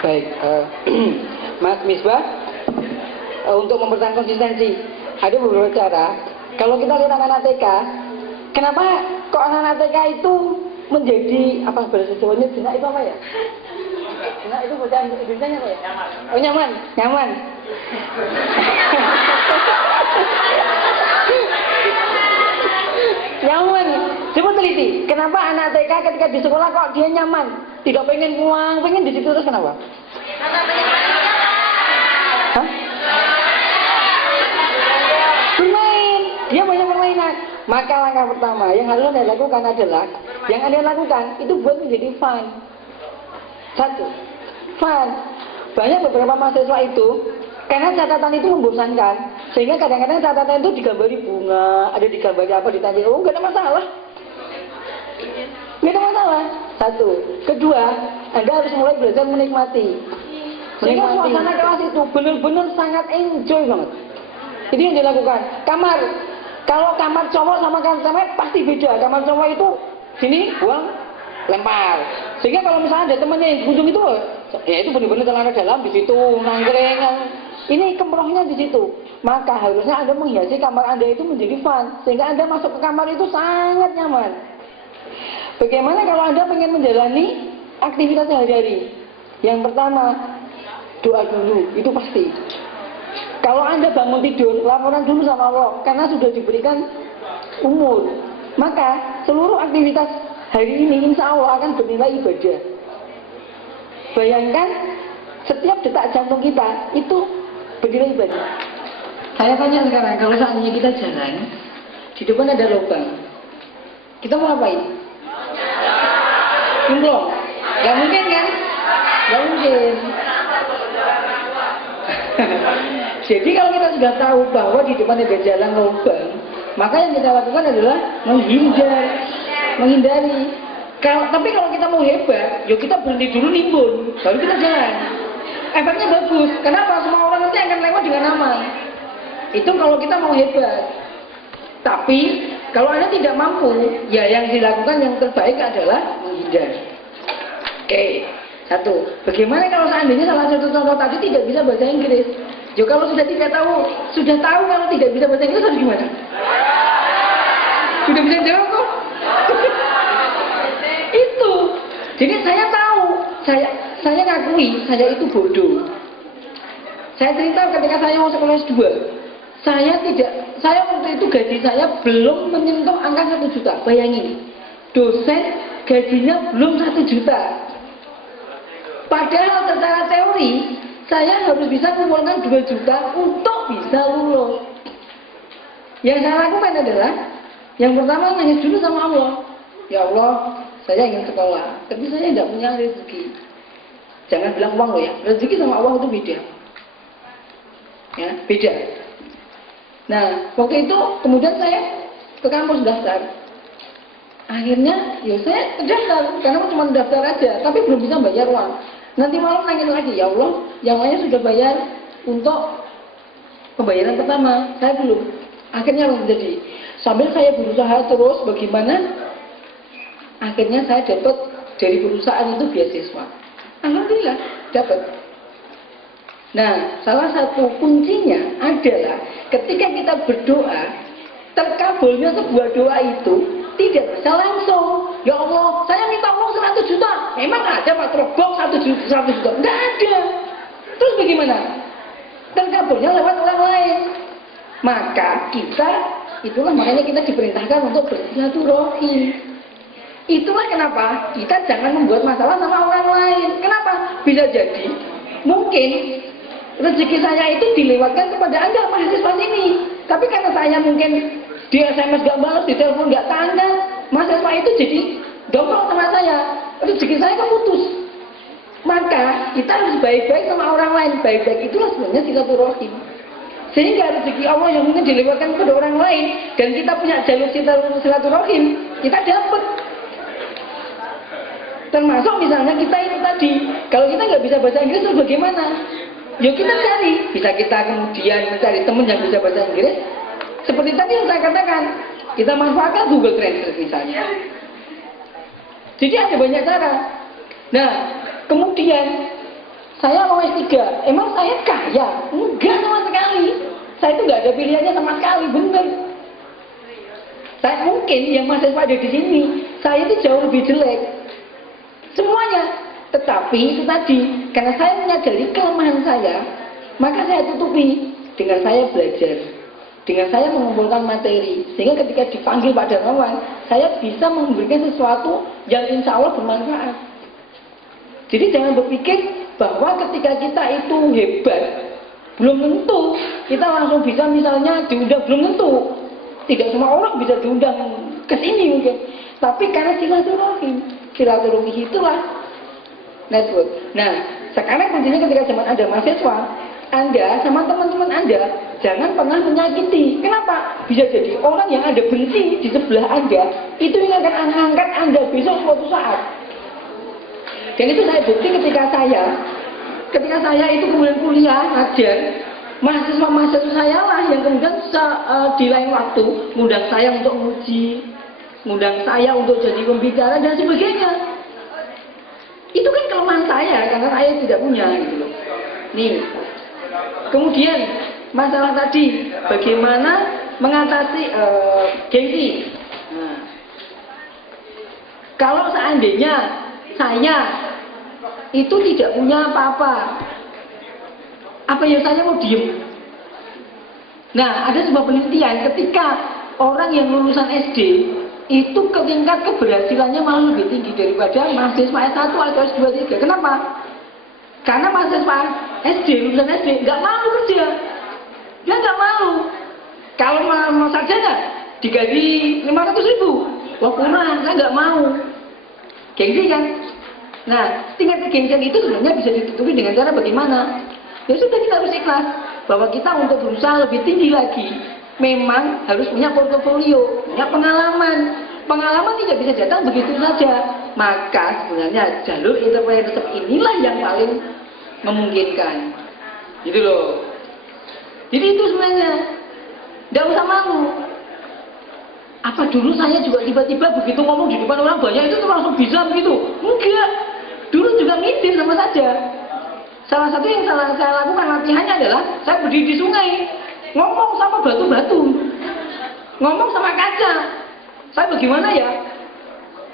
Baik, Mas Misbah, untuk mempertahankan konsistensi, ada beberapa cara. Kalau kita lihat anak-anak TK, kenapa kok anak-anak TK itu menjadi apa bahasa Jawanya jenak itu apa ya? Jenak itu bahasa Indonesia apa ya? Oh nyaman, nyaman. Nyaman. Coba teliti, kenapa anak TK ketika di sekolah kok dia nyaman? Tidak pengen pulang, pengen di situ terus kenapa? Hah? Bermain. Dia banyak permainan. Maka langkah pertama yang harus Anda lakukan adalah yang Anda lakukan itu buat menjadi fun. Satu, fun. Banyak beberapa mahasiswa itu karena catatan itu membosankan, sehingga kadang-kadang catatan itu digambari bunga, ada digambari apa, ditanya, oh nggak ada masalah. Nggak ada masalah. Satu. Kedua, Anda harus mulai belajar menikmati. Sehingga suasana kelas itu benar-benar sangat enjoy banget. Itu yang dilakukan. Kamar, kalau kamar cowok sama kamar cewek pasti beda. Kamar cowok itu sini buang, lempar. Sehingga kalau misalnya ada temannya yang kunjung itu, ya itu benar-benar celana dalam di situ, nangkring, ini kemrohnya di situ. Maka harusnya Anda menghiasi kamar Anda itu menjadi fun, sehingga Anda masuk ke kamar itu sangat nyaman. Bagaimana kalau Anda pengen menjalani aktivitas sehari-hari? Yang pertama, doa dulu, itu pasti. Kalau Anda bangun tidur, laporan dulu sama Allah, karena sudah diberikan umur. Maka seluruh aktivitas hari ini insya Allah akan bernilai ibadah. Bayangkan setiap detak jantung kita itu bernilai ibadah. Saya tanya sekarang, kalau seandainya kita jalan, di depan ada lubang, kita mau ngapain? Nyemplung? Gak mungkin kan? Gak mungkin. Jadi kalau kita sudah tahu bahwa di depan ada jalan lubang, maka yang kita lakukan adalah menghindari. Tapi kalau kita mau hebat, yuk kita berhenti dulu nimbun, baru kita jalan. Efeknya bagus. Kenapa? Semua orang nanti akan lewat dengan aman. Itu kalau kita mau hebat. Tapi kalau Anda tidak mampu, ya yang dilakukan yang terbaik adalah menghindar. Oke, satu. Bagaimana kalau seandainya salah satu contoh tadi tidak bisa bahasa Inggris? Jo, kalau sudah tahu kalau tidak bisa bahasa Inggris harus gimana? Sudah bisa jawab kok? Itu. Jadi saya tahu, saya ngakui saya itu bodoh. Saya cerita ketika saya masuk kelas 2. Saya waktu itu gaji saya belum menyentuh angka 1 juta. Bayangin, dosen gajinya belum 1 juta. Padahal secara teori saya harus bisa mengumpulkan 2 juta untuk bisa lulus. Yang saya lakukan adalah yang pertama nangis dulu sama Allah. Ya Allah, saya ingin sekolah, tapi saya tidak punya rezeki. Jangan bilang uang loh ya, rezeki sama Allah itu beda. Ya, beda. Nah, waktu itu kemudian saya ke kampus daftar. Akhirnya, ya saya daftar, karena cuma daftar aja, tapi belum bisa bayar uang. Nanti malam nangis lagi, ya Allah, yang lainnya sudah bayar untuk pembayaran pertama, saya belum. Akhirnya menjadi, sambil saya berusaha terus, bagaimana? Akhirnya saya dapat dari perusahaan itu beasiswa. Alhamdulillah, dapat. Nah, salah satu kuncinya adalah ketika kita berdoa, terkabulnya sebuah doa itu tidak bisa langsung. Ya Allah, saya minta uang 100 juta. Memang ada Pak Terbok 100 juta? Enggak ada. Terus bagaimana? Terkabulnya lewat orang lain. Maka itulah makanya kita diperintahkan untuk bersilaturahim. Itulah kenapa kita jangan membuat masalah sama orang lain. Kenapa? Bisa jadi mungkin rezeki saya itu dilewatkan kepada Anda mahasiswa sini. Tapi karena saya mungkin di SMS gak balas, di telepon gak tanggal, mahasiswa itu jadi domplong sama saya. Rezeki saya keputus. Maka kita harus baik-baik sama orang lain. Baik-baik itulah sebenarnya silaturahim. Sehingga rezeki Allah yang mungkin dilewatkan kepada orang lain dan kita punya jalur silaturahim, kita dapat. Termasuk misalnya kita itu tadi, kalau kita nggak bisa bahasa Inggris terus bagaimana? Yuk kita cari, bisa kita kemudian mencari teman yang bisa bahasa Inggris. Seperti tadi yang saya katakan, kita manfaatkan Google Translate misalnya. Jadi ada banyak cara. Nah, kemudian Saya mau S3, emang saya kaya? Enggak sama sekali. Saya itu nggak ada pilihannya sama sekali, bener. Saya mungkin yang mahasiswa ada di sini, saya itu jauh lebih jelek. Semuanya. Tetapi itu tadi, karena saya menyadari kelemahan saya, maka saya tutupi dengan saya belajar. Dengan saya mengumpulkan materi. Sehingga ketika dipanggil Pak Darmawan, saya bisa memberikan sesuatu yang insya Allah bermanfaat. Jadi jangan berpikir bahwa ketika kita itu hebat, belum tentu kita langsung bisa misalnya diundang, belum tentu. Tidak semua orang bisa diundang ke sini mungkin. Tapi karena silaturahmi itulah network. Nah, sekarang kuncinya ketika zaman Anda mahasiswa, Anda sama teman-teman Anda jangan pernah menyakiti. Kenapa? Bisa jadi orang yang Anda benci di sebelah Anda, itu yang akan angkat Anda besok suatu saat. Dan itu saya bukti ketika saya itu kemudian kuliah, ngajar, mahasiswa-mahasiswa saya lah yang kemudian di lain waktu ngundang saya untuk menguji, ngundang saya untuk jadi pembicara dan sebagainya. Itu kan kelemahan saya karena saya tidak punya gitu loh. Nih. Kemudian masalah tadi bagaimana mengatasi gengsi. Nah, kalau seandainya saya itu tidak punya apa-apa, apa ya saya mau diem? Nah, ada sebuah penelitian ketika orang yang lulusan SD itu tingkat keberhasilannya malah lebih tinggi daripada mahasiswa S1 atau S2, S3. Kenapa? Karena mahasiswa SD, lulusan SD, nggak malu kerja. Dia nggak malu. Kalau mau sarjana digaji 500.000, wah kurang, saya nggak mau. Gengsi kan? Nah, tingkat kegengsian itu sebenarnya bisa ditutupi dengan cara bagaimana? Ya sudah, kita harus ikhlas bahwa kita untuk berusaha lebih tinggi lagi, memang harus punya portofolio, punya pengalaman. Pengalaman tidak bisa datang begitu saja. Maka sebenarnya jalur entrepreneurship inilah yang paling memungkinkan. Gitu loh. Jadi itu sebenarnya tidak usah malu. Apa dulu saya juga tiba-tiba begitu ngomong di depan orang banyak itu langsung bisa begitu? Enggak. Dulu juga ngitir sama saja. Salah satu yang saya lakukan latihannya adalah saya berdiri di sungai, ngomong sama batu-batu, ngomong sama kaca. Saya bagaimana ya?